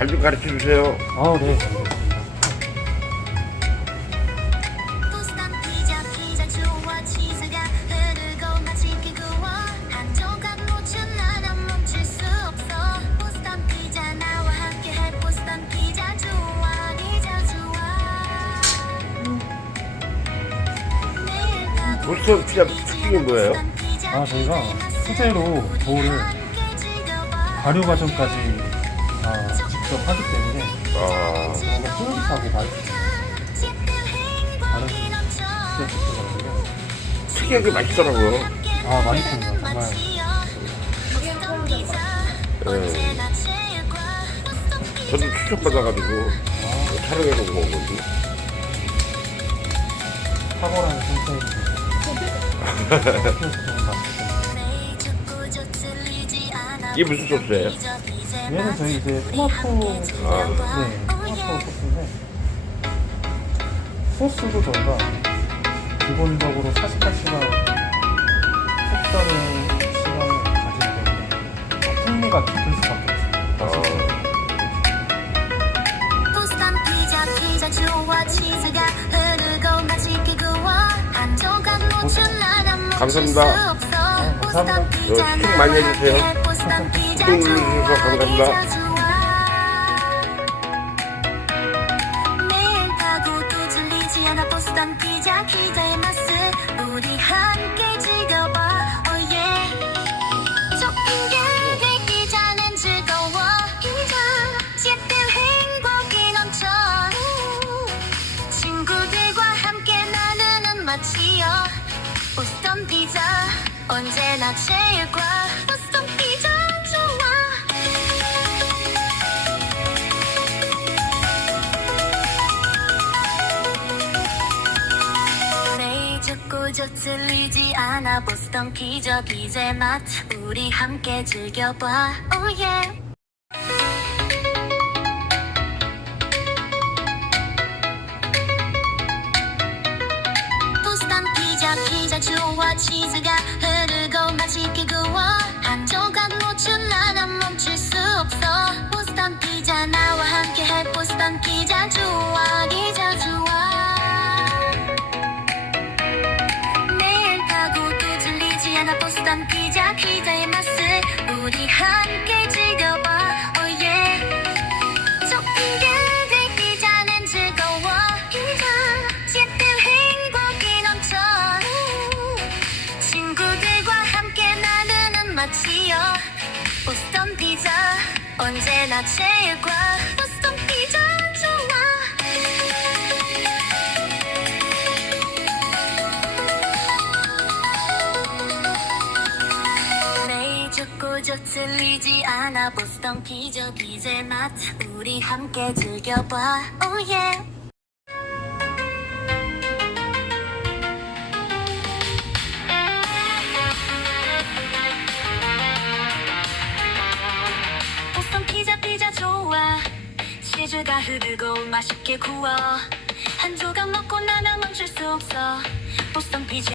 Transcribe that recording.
잘 좀 가르쳐 주세요. 아, 네. 보스턴 피자 특징이 뭐예요? 아, 저희가 수제로 도우를 발효 과정까지 다 직접 하기 때문에 아, 뭔가 쫄깃하고 맛있어요. 다른 수제 제품들은요. 특이하게 맛있더라고요. 아, 맛있습니다. 정말. 네. 저도 추천받아가지고 아, 촬영해서 먹은 건데. 탁월한 키워서 맛있습니다. 이게 무슨 소스예요? 얘는 저희 이제 토마토 아. 네, 토마토 소스인데 소스도 저희가 기본적으로 48시간 색다른 시간을 가지기 때문에 풍미가 깊을 수밖에 없어요. 보스턴 피자 피자 좋아 치즈가 흐르고 맛있게 구워 한 조각 놓친 나는 멈출 수 감사합니다. 없어 감사합니다. 어, 많이 해주세요. 보스턴 피자 좋아, 감사합니다. 피자 않아 보스턴 피자 맛을 우리 함께 즐겨 죽고 젖을리지 않아. 보스턴 피자 피자의 맛 우리 함께 즐겨봐. Oh yeah. 보스턴 피자 피자 좋아 치즈가 흐 보스턴 피자 피자의 맛을 우리 함께 즐겨봐. Oh yeah. 그대 피자는 즐거워. 이자 짙은 행복이 넘쳐 친구들과 함께 나누는 맛이여. 보스턴 피자 언제나 최일과 죽고 젖을리지 않아 보스턴 피자 피자의 맛 우리 함께 즐겨봐 치즈가 흐르고 맛있게 구워 한 조각 먹고 나면 멈출 수 없어 보스턴 피자